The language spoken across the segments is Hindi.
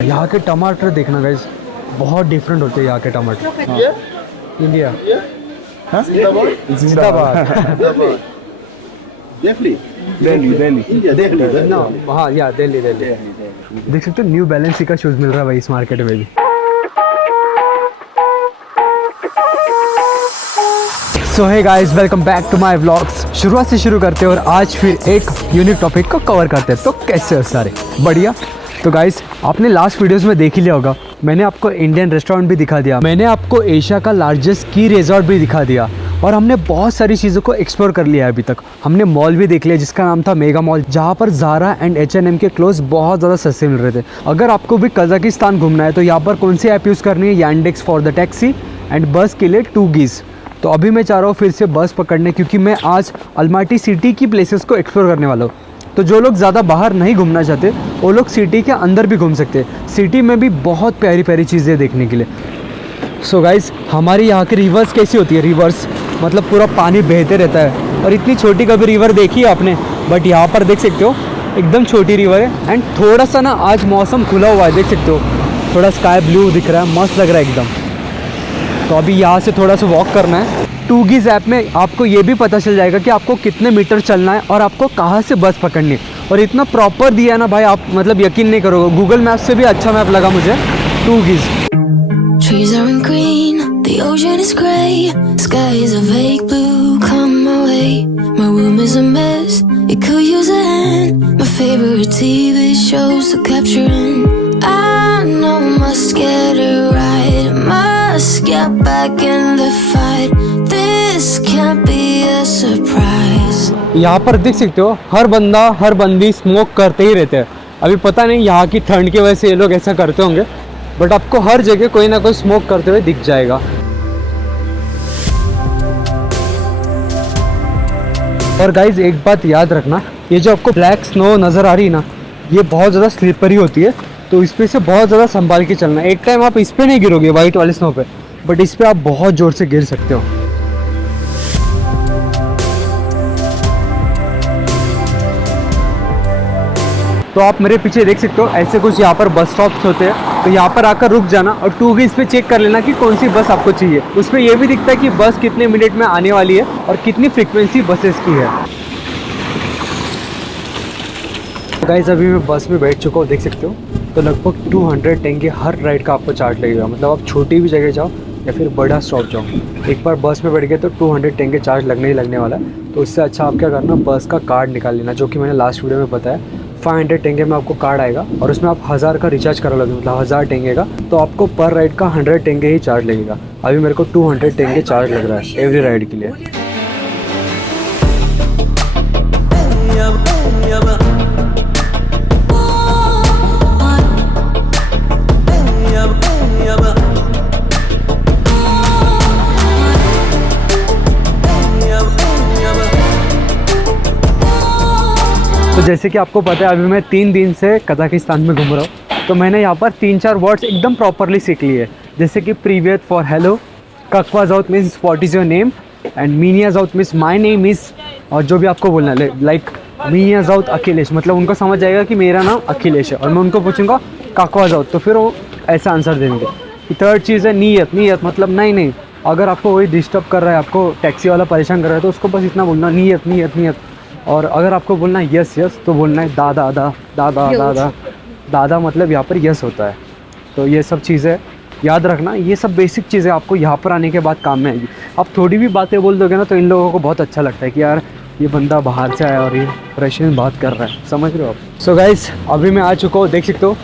यहाँ के टमाटर देखना गाइस, बहुत डिफरेंट होते हैं यहाँ के टमाटर। इंडिया जिंदाबाद। दिल्ली ना, हाँ या दिल्ली। देख सकते हो न्यू बैलेंस का शूज मिल रहा है भाई इस मार्केट में भी। So hey guys, welcome back to my vlogs. शुरुआत से शुरू करते हैं और आज फिर एक यूनिक टॉपिक को कवर करते हैं। तो कैसे हो सारे? बढ़िया। तो गाइस, आपने लास्ट वीडियोस में देख ही लिया होगा, मैंने आपको इंडियन रेस्टोरेंट भी दिखा दिया, मैंने आपको एशिया का लार्जेस्ट स्की रिजॉर्ट भी दिखा दिया और हमने बहुत सारी चीज़ों को एक्सप्लोर कर लिया है अभी तक। हमने मॉल भी देख लिया जिसका नाम था मेगा मॉल, जहाँ पर ज़ारा एंड H&M के क्लोथ्स बहुत ज़्यादा सस्ते मिल रहे थे। अगर आपको भी कजाकिस्तान घूमना है तो यहाँ पर कौन सी ऐप यूज़ करनी है? Yandex for the taxi and बस के लिए 2GIS। तो अभी मैं चाह रहा हूँ फिर से बस पकड़ने, क्योंकि मैं आज अलमाटी सिटी की प्लेसेस को एक्सप्लोर करने वाला हूँ। तो जो लोग ज़्यादा बाहर नहीं घूमना चाहते वो लोग सिटी के अंदर भी घूम सकते हैं। सिटी में भी बहुत प्यारी प्यारी चीज़ें देखने के लिए। सो गाइस, हमारी यहाँ की रिवर्स कैसी होती है? रिवर्स मतलब पूरा पानी बहते रहता है और इतनी छोटी कभी रिवर देखी है आपने? बट यहाँ पर देख सकते हो एकदम छोटी रिवर है एंड थोड़ा सा ना आज मौसम खुला हुआ है, देख सकते हो थोड़ा स्काई ब्लू दिख रहा है, मस्त लग रहा है एकदम। तो अभी यहाँ से थोड़ा सा वॉक करना है। 2GIS ऐप में आपको ये भी पता चल जाएगा कि आपको कितने मीटर चलना है और आपको कहाँ से बस पकड़नी है। और इतना प्रॉपर दिया है ना भाई, आप मतलब यकीन नहीं करोगे, गूगल मैप से भी अच्छा मैप लगा मुझे 2GIS। Trees aren't green, the ocean is grey, sky is a vague blue, come my way. My room is a mess, it could use a hand. My favorite TV shows to capturing. I know must get it right, must get back in the fight. This can't be a surprise. यहाँ पर देख सकते हो हर बंदा हर बंदी स्मोक करते ही रहते हैं। अभी पता नहीं यहाँ की ठंड की वजह से ये लोग ऐसा करते होंगे, बट आपको हर जगह कोई ना कोई स्मोक करते हुए दिख जाएगा। और गाइज एक बात याद रखना, ये जो आपको ब्लैक स्नो नज़र आ रही है ना, ये बहुत ज़्यादा स्लिपरी होती है, तो इस पे से बहुत ज़्यादा संभाल के चलना। एक टाइम आप इस पे नहीं गिरोगे वाइट वाले स्नो पे, बट इस पे आप बहुत ज़ोर से गिर सकते हो। तो आप मेरे पीछे देख सकते हो ऐसे कुछ यहाँ पर बस स्टॉप्स होते हैं, तो यहाँ पर आकर रुक जाना और 2GIS पे चेक कर लेना कि कौन सी बस आपको चाहिए। उसमें ये भी दिखता है कि बस कितने मिनट में आने वाली है और कितनी फ्रीक्वेंसी बसेस की है। गाइस, अभी मैं बस में बैठ चुका हूँ, देख सकते हो। तो लगभग 200 टेंगे हर राइड का आपको चार्ज लगेगा। मतलब आप छोटी भी जगह जाओ या फिर बड़ा स्टॉप जाओ, एक बार बस में बैठ गए तो 200 टेंगे चार्ज लगने ही लगने वाला है। तो इससे अच्छा आप क्या करना, बस का कार्ड निकाल लेना, जो कि मैंने लास्ट वीडियो में बताया। 500 टेंगे में आपको कार्ड आएगा और उसमें आप 1000 का रिचार्ज करा लोगे, मतलब 1000 टेंगे का, तो आपको पर राइड का 100 टेंगे ही चार्ज लगेगा। अभी मेरे को 200 टेंगे चार्ज लग रहा है एवरी राइड के लिए। तो जैसे कि आपको पता है अभी मैं 3 दिन से कजाकिस्तान में घूम रहा हूँ, तो मैंने यहाँ पर 3-4 वर्ड्स एकदम प्रॉपरली सीख लिए, जैसे कि प्रीवियत फॉर हेलो, कक्वाजाउत means what is your name and मीनियाजाउत मीन्स माय नेम इज़, और जो भी आपको बोलना है लाइक मीनियाजाउत अखिलेश, मतलब उनको समझ जाएगा कि मेरा नाम अखिलेश है और मैं उनको पूछूंगा कक्वाजाउत, तो फिर वो ऐसा आंसर देंगे। 3rd चीज़ है नीयत। नीयत मतलब नहीं, अगर आपको वही डिस्टर्ब कर रहा है, आपको टैक्सी वाला परेशान कर रहा है, तो उसको बस इतना बोलना नीयत नीयत नीयत। और अगर आपको बोलना है यस यस, तो बोलना है दादा दादा दादा दादा दादा, मतलब यहाँ पर यस होता है। तो ये सब चीज़ें याद रखना, ये सब बेसिक चीज़ें आपको यहाँ पर आने के बाद काम में आएगी। आप थोड़ी भी बातें बोल दोगे ना तो इन लोगों को बहुत अच्छा लगता है कि यार ये बंदा बाहर से आया और ये रशियन बात कर रहा है, समझ रहे हो आप। सो गाइस, अभी मैं आ चुका हूँ, देख सकते हो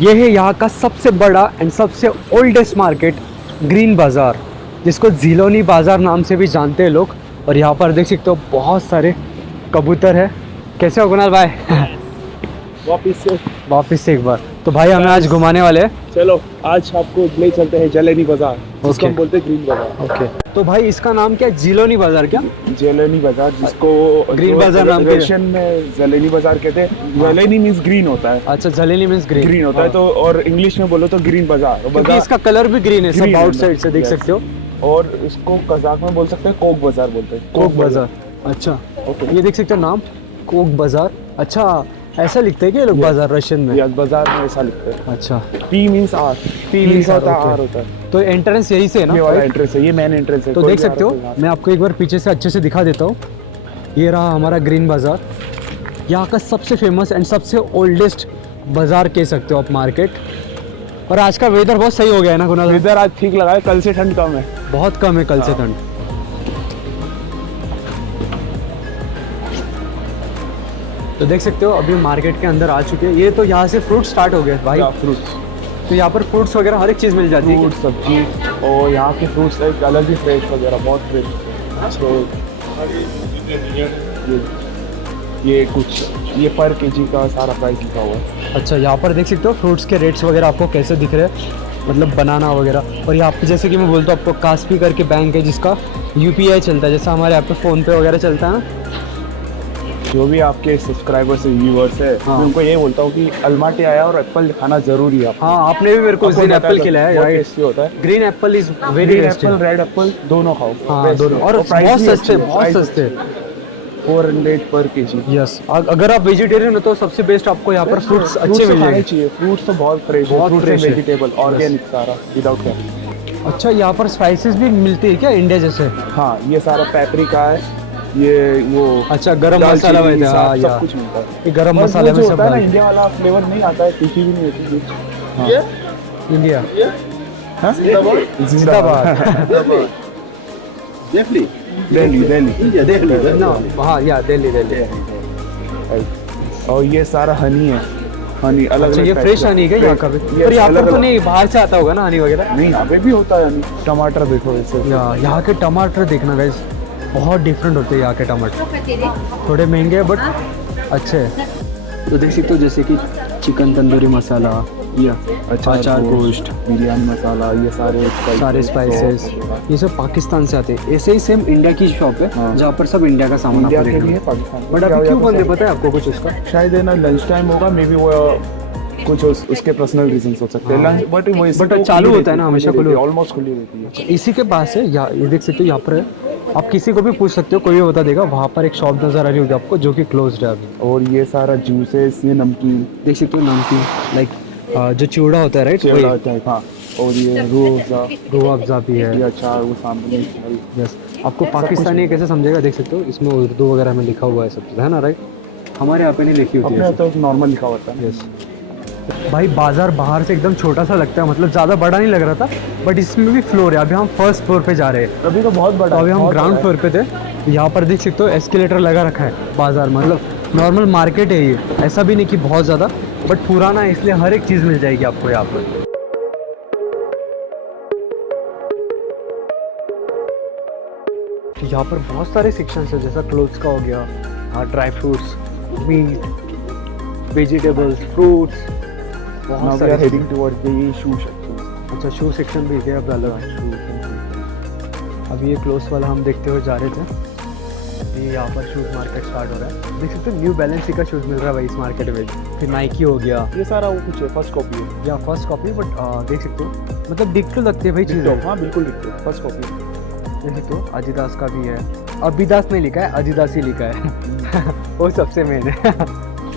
ये है यहाँ का सबसे बड़ा एंड सबसे ओल्डेस्ट मार्केट, ग्रीन बाज़ार, जिसको झिलोनी बाज़ार नाम से भी जानते हैं लोग। और यहाँ पर देख सकते हो बहुत सारे कबूतर है। कैसे हो कुणाल भाई? वापिस से एक बार। तो भाई हमें आज घुमाने वाले हैं। चलो आज आपको ले चलते हैं जलेनी बाजार, जिसको हम बोलते हैं ग्रीन बाजार। ओके, तो भाई इसका नाम क्या है? जिलोनी बाजार क्या? जलेनी बाजार, जिसको ग्रीन बाजार नाम रशियन में जलेनी बाजार कहते हैं। जलेनी मींस ग्रीन होता है। अच्छा, जलेनी मींस ग्रीन होता है। तो और इंग्लिश में बोलो तो ग्रीन बाजार, क्योंकि इसका कलर भी ग्रीन है, सब आउटसाइड से देख सकते हो। और इसको कजाक में बोल सकते हैं कोक बाजार बोलते हैं। कोक बाजार, अच्छा। ये देख सकते हो नाम, कोक बाजार। अच्छा, ऐसा लिखते हैं कि ये लोग बाजार रशियन में? या बाजार में ऐसा लिखते हैं। अच्छा, P means R, P means होता है, okay. आर होता है। तो एंट्रेंस यही से है ना? ये वाला एंट्रेंस है, ये मेन एंट्रेंस है। तो कोई देख भी आ सकते रहा हो, है तो यहाँ से- मैं आपको एक बार पीछे से अच्छे से दिखा देता हूँ। ये रहा हमारा ग्रीन बाज़ार, यहाँ का सबसे फेमस एंड सबसे ओल्डेस्ट बाज़ार कह सकते हो आप, मार्केट। और आज का वेदर बहुत सही हो गया है ना कुणाल? इधर आज ठीक लगा है, कल से ठंड कम है। बहुत कम है कल से ठंड। तो देख सकते हो अभी मार्केट के अंदर आ चुके हैं। ये तो यहाँ से फ्रूट स्टार्ट हो गए भाई। फ्रूट्स, तो यहाँ पर फ्रूट्स वगैरह हर एक चीज़ मिल जाती है। फ्रूट सब्जी, और यहाँ के फ्रूट्स एक अलग ही फ्रेश वगैरह, बहुत फ्रेश। तो ये कुछ ये पर केजी का सारा प्राइस लिखा हुआ है। अच्छा, यहाँ पर देख सकते हो फ्रूट्स के रेट्स वगैरह आपको कैसे दिख रहे हैं, मतलब बनाना वगैरह। और यहाँ पे जैसे कि मैं बोलता हूँ आपको, कास्पी करके बैंक है जिसका UPI चलता है, जैसा हमारे यहाँ पे फ़ोनपे वगैरह चलता है ना। जो भी आपके सब्सक्राइबर्स व्यूअर्स है, हाँ। मैं उनको ये बोलता हूँ कि अल्माटी आया और एप्पल खाना जरूरी है। हाँ, आपने भी मेरे को उस दिन एप्पल खिलाया है, राइट? टेस्टी होता है। Green Apple is very green tasty. Apple, red Apple दोनों खाओ। हाँ, Best दोनों। है। और price बहुत भी सस्ते, अच्छी है, बहुत price सस्ते। 400 पर केजी। यस, अगर आप वेजिटेरियन हो तो सबसे बेस्ट आपको यहाँ पर फ्रूट्स अच्छे मिल खाने जाएंगे। चाहिए। फ्रूट्स तो बहुत फ्रेश है, बहुत फ्रूट्स fresh है। वेजिटेबल ऑर्गेनिक सारा, विदाउट केमिकल। अच्छा, यहाँ पर स्पाइसेस भी मिलती है क्या इंडिया जैसे? हाँ, ये सारा पेपरिका है, ये वो अच्छा, गरम दालचीनी, मसाला में सब या कुछ मिलता है। ये गरम और मसाले वो में जो सब होता है ना, डालते इंडिया वाला फ्लेवर नहीं आता है, तीखी भी नहीं होती कुछ। हैं। इंडिया हाँ? जिंदाबाद। दिल्ली। ना, हाँ, या दिल्ली। और ये सारा हनी है, हनी अलग अच्छा, अलग ये type फ्रेश का। हनी का यहाँ का भी? ये पर यहाँ पर तो अलग-अलग- नहीं, बाहर से आता होगा ना हनी वगैरह? नहीं, यहाँ पे भी होता है हनी। टमाटर देखो ऐसे। यहाँ के टमाटर देखना गाइस, बहुत डिफरेंट होते हैं यहाँ के टमाटर। थोड़े महंगे हैं बट अच्छे हैं। तो देख सकते हो जैसे कि चिकन तंदूरी मसाला या अचार गोश्त, बिरयानी मसाला, ये सारे स्पाइसेस, ये सब पाकिस्तान से आते हैं। ऐसे ही सेम इंडिया की शॉप है हाँ। जहाँ पर सब इंडिया का सामान इंडिया आपको के देखने लिए को मिलेगा। पाकिस्तान। बट अभी क्यों बंद है पता है आपको कुछ उसका? शायद है ना, लंच टाइम होगा, मे बी वो कुछ उसके पर्सनल रीजंस हो सकते हैं। हाँ। लंच बट चालू होता है ना, हमेशा खुली ऑलमोस्ट खुली रहती है। इसी के पास है, ये देख सकते हो यहाँ पर है। आप किसी को भी पूछ सकते हो, कोई भी बता देगा। वहाँ पर एक शॉप नज़र आ रही होगी आपको जो कि क्लोज्ड है अभी। और ये सारा जूसेस, ये नमकीन, देख सकते हो नमकीन, लाइक जो चिवड़ा होता है, राइट? चिवड़ा टाइप। हाँ, और ये रूह अफ़ज़ा भी ये है। अचार, वो सामने यस, आपको पाकिस्तानी कैसे समझेगा, देख सकते हो इसमें उर्दू वगैरह में लिखा हुआ है सब चीज़, है ना, राइट? हमारे यहाँ पे नहीं लिखी होती अपने है। तो नॉर्मल लिखा होता है। यस भाई, बाजार बाहर से एकदम छोटा सा लगता है, मतलब ज़्यादा बड़ा नहीं लग रहा था, बट इसमें भी फ्लोर है। अभी हम फर्स्ट फ्लोर पे जा रहे हैं। अभी तो बहुत बड़ा तो अभी हम बहुत ग्राउंड बड़ा फ्लोर पे थे। यहाँ पर देख सकते हो एस्केलेटर लगा रखा है बाजार, मतलब नॉर्मल मार्केट है ये, ऐसा भी नहीं कि बहुत ज़्यादा, बट पुराना है, इसलिए हर एक चीज़ मिल जाएगी आपको यहाँ पर। तो यहाँ पर बहुत सारे सेक्शंस है, जैसा क्लोथ्स का हो गया, हाँ, dry fruits, meat, vegetables, fruits, Now बहुत we are सारे। heading towards the shoe section. अच्छा, शू सेक्शन भी है अब अलग। अभी ये क्लोथ्स वाला हम देखते हुए जा रहे थे। ये यहाँ पर शूज़ मार्केट स्टार्ट हो रहा है। देख सकते हो न्यू बैलेंस का शूज़ मिल रहा है भाई इस मार्केट में। फिर नाइकी हो गया ये सारा वो कुछ है, फर्स्ट कॉपी है। या फर्स्ट कॉपी, बट देख सकते हो मतलब दिख तो लगती है भाई चीज़ें। हाँ बिल्कुल लिखते हैं, फर्स्ट कॉपी। देख सकते हो अजिदास का भी है। अबिदास नहीं लिखा है, अजिदास ही लिखा है। वो सबसे मेन है।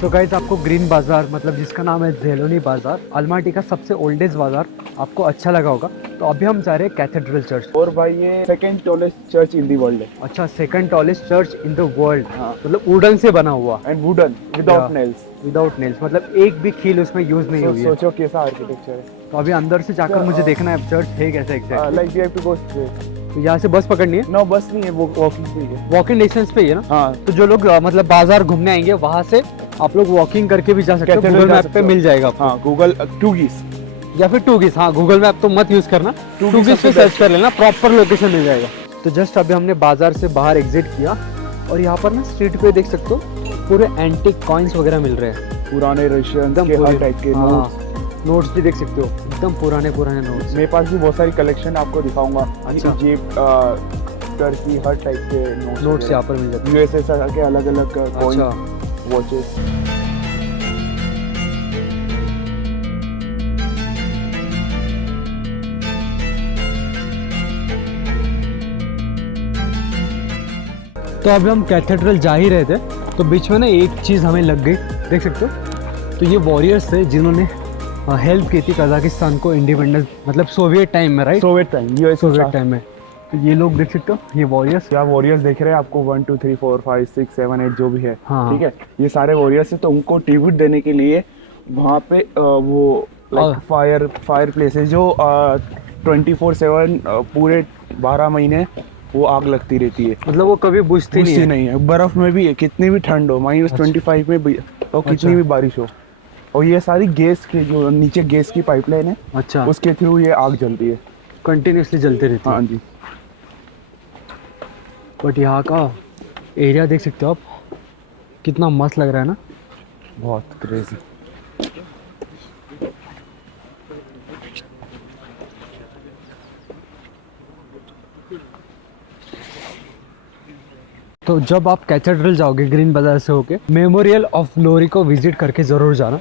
तो गाइस, आपको ग्रीन बाज़ार, मतलब जिसका नाम है ज़ेलोनी बाज़ार, अल्माटी का सबसे ओल्डेस्ट बाज़ार, आपको अच्छा लगा होगा। तो अभी हम जा रहे हैं कैथेड्रल चर्च। और भाई ये second tallest church in the world है। अच्छा, second tallest church in the world. हाँ। मतलब वुडन से बना हुआ, and wooden without Yeah. Nails. Without nails, मतलब एक भी कील उसमें यूज नहीं हुई है। सोचो कैसा आर्किटेक्चर है। तो अभी अंदर से जाकर मुझे देखना है चर्च है कैसे exact. Like we have to go straight. तो यहाँ से बस पकड़नी है, नो बस नहीं है, वो वॉकिंग पे ही है। वॉकिंग डिस्टेंस पे ही है ना। हाँ, तो जो लोग मतलब बाजार घूमने आएंगे वहाँ से आप लोग वॉकिंग करके भी जा सकते हो। Cathedral गूगल जा मैप सकते पे हो। मिल जाएगा आपको। हाँ, गूगल टूगीस। या फिर टूगिस, हाँ, गूगल मैप तो मत यूज करना, टूगिस पे सबसे सर्च कर लेना, प्रॉपर लोकेशन मिल जाएगा। तो जस्ट अभी हमने बाजार से बाहर एग्जिट किया और यहाँ पर ना स्ट्रीट पे देख सकते हो पूरे एंटिक कॉइन्स वगैरह मिल रहे हैं, पुराने रशियन एकदम के हर पूरे। टाइप के हाँ, नोट्स। नोट्स भी देख सकते हो, एकदम पुराने नोट्स। मेरे पास भी बहुत सारी कलेक्शन आपको दिखाऊंगा। अच्छा। इजिप्ट, टर्की, हर टाइप के नोट्स यहाँ पर मिल जाते हैं। यूएसएसआर के अलग अलग कॉइन, अच्छा, वॉचेस। तो अभी हम कैथेड्रल जा ही रहे थे, तो बीच में ना एक चीज़ हमें लग गई देख सकते हो। तो ये वॉरियर्स थे जिन्होंने हेल्प की थी कजाकिस्तान को इंडिपेंडेंस, मतलब सोवियत टाइम में, right? Soviet time, US Soviet time में। तो ये लोग देख सकते हो, ये वॉरियर्स। क्या वॉरियर्स देख रहे हैं आपको, 1 2 3 4 5 6 7 8 जो भी है, हाँ। ठीक है, ये सारे वॉरियर्स है। तो उनको ट्रिब्यूट देने के लिए वहाँ पे वो फायर प्लेसेस जो 24/7 पूरे 12 महीने वो आग लगती रहती है, मतलब वो कभी बुझती नहीं है। बर्फ में भी कितनी भी ठंड हो, -25 में भी, और कितनी भी बारिश हो, और ये सारी गैस के जो नीचे गैस की पाइपलाइन है, अच्छा, उसके थ्रू ये आग जलती है, कंटिन्यूसली जलती रहती है। हाँ जी। बट यहाँ का एरिया देख सकते हो आप, कितना मस्त लग रहा है ना। बहुत क्रेजी। तो जब आप कैथेड्रल जाओगे ग्रीन बाजार से होके, मेमोरियल ऑफ ग्लोरी को विजिट करके ज़रूर जाना।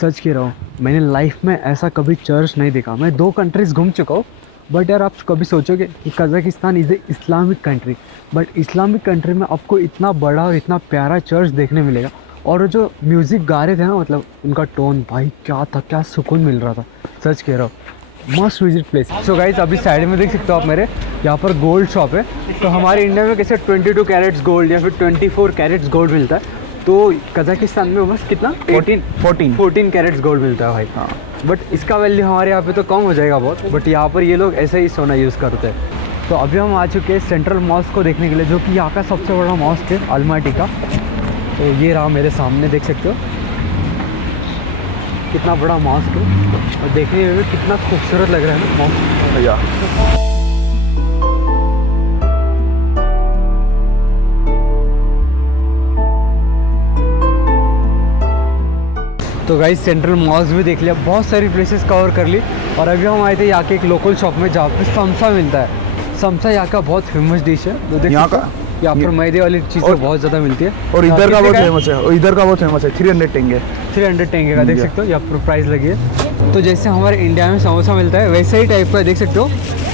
सच कह रहा हूँ, मैंने लाइफ में ऐसा कभी चर्च नहीं देखा। मैं 2 कंट्रीज़ घूम चुका हूँ, बट यार आप कभी सोचोगे कि Kazakhstan is a Islamic country, but Islamic country में आपको इतना बड़ा और इतना प्यारा चर्च देखने मिलेगा। और जो म्यूज़िक गा रहे थे ना, मतलब उनका टोन भाई क्या था, क्या सुकून मिल रहा था। सच कह रहा हूँ, must visit place. So guys, अभी साइड में देख सकते हो आप मेरे, यहाँ पर गोल्ड शॉप है। तो हमारे इंडिया में कैसे 22 कैरेट्स गोल्ड या फिर 24 कैरेट्स गोल्ड मिलता है, तो कजाकिस्तान में बस कितना 14 कैरेट्स गोल्ड मिलता है भाई। हाँ, बट इसका वैल्यू हमारे यहाँ पे तो कम हो जाएगा बहुत, बट यहाँ पर ये लोग ऐसे ही सोना यूज़ करते हैं। तो अभी हम आ चुके हैं सेंट्रल मॉस्क को देखने के लिए, जो कि यहाँ का सबसे बड़ा मॉस्क है, अल्माटी का। तो ये रहा मेरे सामने, देख सकते हो कितना बड़ा मॉस्क है, और देखने में भी कितना खूबसूरत लग रहा है ना मॉस्क भैया। तो गाइस, सेंट्रल मॉस्क भी देख लिया, बहुत सारी प्लेसेस कवर कर ली। और अभी हम आए थे यहाँ के एक लोकल शॉप में, जहाँ पे समसा मिलता है। समसा यहाँ का बहुत फेमस डिश है। तो यहाँ का यहाँ पर मैदे वाली चीज़ें बहुत ज़्यादा मिलती है, और इधर का बहुत फेमस है, और इधर का बहुत फेमस है 300 टेंगे। 300 टेंगे का देख सकते हो, यहाँ पर प्राइस लगी है। तो जैसे हमारे इंडिया में समोसा मिलता है, वैसे ही टाइप का देख सकते हो,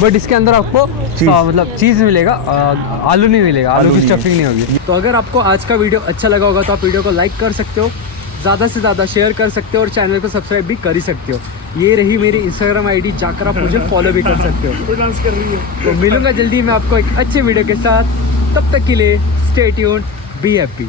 बट इसके अंदर आपको मतलब चीज़ मिलेगा, आलू नहीं मिलेगा, आलू की स्टफिंग नहीं होगी। तो अगर आपको आज का वीडियो अच्छा लगा होगा तो आप वीडियो को लाइक कर सकते हो, ज़्यादा से ज़्यादा शेयर कर सकते हो, और चैनल को सब्सक्राइब भी कर ही सकते हो। ये रही मेरी इंस्टाग्राम आईडी, जाकर आप मुझे फॉलो भी कर सकते हो। डांस कर रही है। तो मिलूंगा जल्दी मैं आपको एक अच्छे वीडियो के साथ, तब तक के लिए स्टे ट्यून्ड, बी हैप्पी।